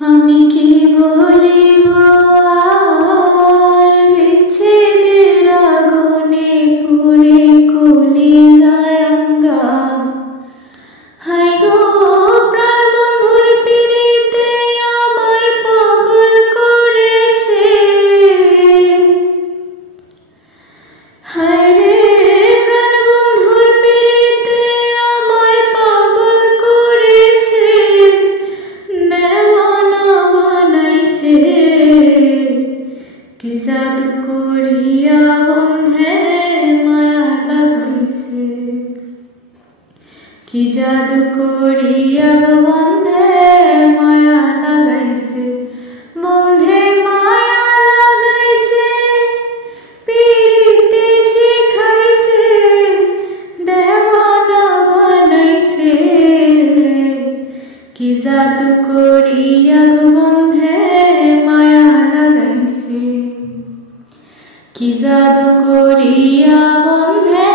আমি কি বলিব আর বিচ্ছেদের আগুনে পুড়ে কলিজায় অঙ্গার। হায় গো প্রাণ বন্ধুর পিড়িতে আমায় পাগল করেছে। হায় রে প্রাণ বন্ধুর পিড়িতে আমায় পাগল করেছে। দেওয়ানা বানাইছে কি জাদু করিয়া বন্ধে মায়া লাগাইছে। কি জাদু করিয়া বন্ধে মায়া লাগাইছে। বন্ধে মায়া লাগাইছে পিড়িতে শিখাইছে। দেওয়ানা বানাইছে কি জাদু করিয়া বন্ধে মায়া লাগাইছে। কি জাদু করিয়া বন্ধে